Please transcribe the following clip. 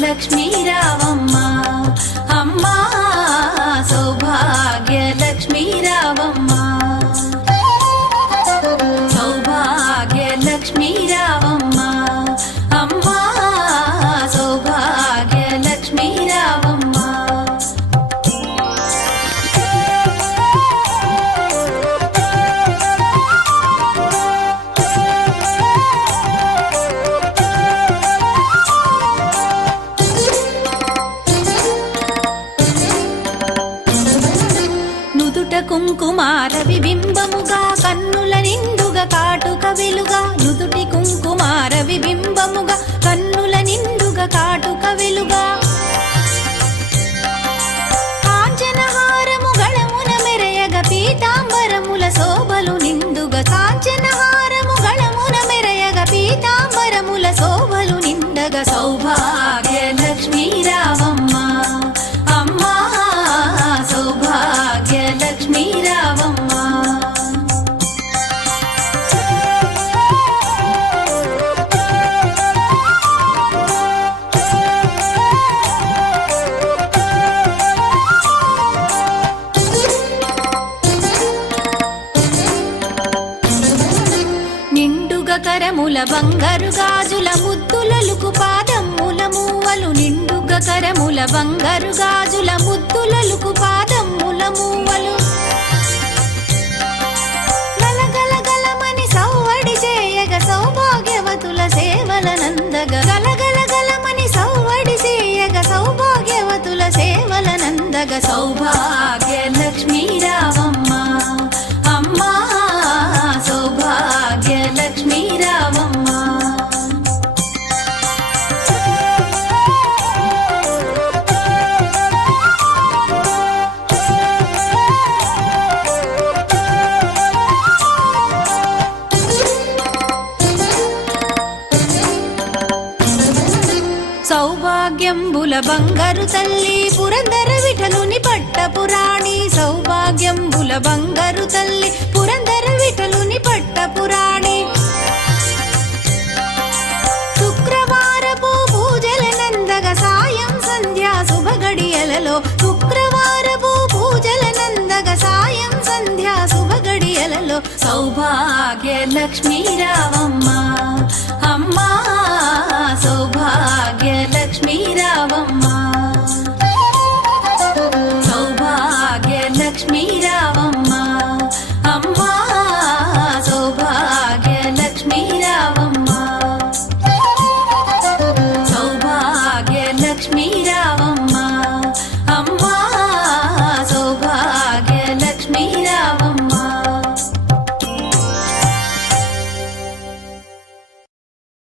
లక్ష్మీ రావమ్మ అమ్మా సౌభాగ్య లక్ష్మీ రావమ్మ సౌభాగ్య లక్ష్మీ రావమ్మ అమ్మా సౌభాగ్య లక్ష్మీ రావమ్మ కుంకుమార విబింబముగా కన్నుల నిండుగా కాటుక వెలుగా నుదుటి కుంకుమార విబింబముగా కన్నుల నిండుగా కాటుక వెలుగా కాంచనహారము గళమున మెరయగ పీతాంబరముల శోభలు నిండుగా కాంచనహారము గళమున మెరయగ పీతాంబరముల శోభలు నిండగా సౌభాగ్య లక్ష్మీ రావమ్మ అమ్మా సౌభాగ్య లక్ష్మీ రావమ్మ నిండుగా కరముల బంగారు గాజుల ముద్దులలుకు పాదమ్ముల మూవలు నిండుగా కరముల బంగారు గాజుల ముద్దులలుకు పాదమ్ముల మూవలు గలగలగలమని సౌవడి చేయగ సౌభాగ్యవతుల సేవల నందగ గలగలగలమని సౌవడి చేయగ సౌభాగ్యవతుల సేవల నందగ సౌభాగ్య లక్ష్మీ రావమ్మ అమ్మా సౌభాగ్య లక్ష్మీ రావమ్మ సౌభాగ్యంబుల బంగారు తల్లి పురందర విఠలుని పట్టపురాణి సౌభాగ్యంబుల బంగారు తల్లి పురందర విఠలుని పట్టపురాణి శుక్రవారపు పూజల నందగ సాయం సంధ్యా శుభగడియలలో శుక్రవారపు పూజల నందగ సాయం సంధ్యా శుభగడియలలో సౌభాగ్య లక్ష్మీ రావమ్మ అమ్మా సౌభాగ్య లక్ష్మీ రావమ్మ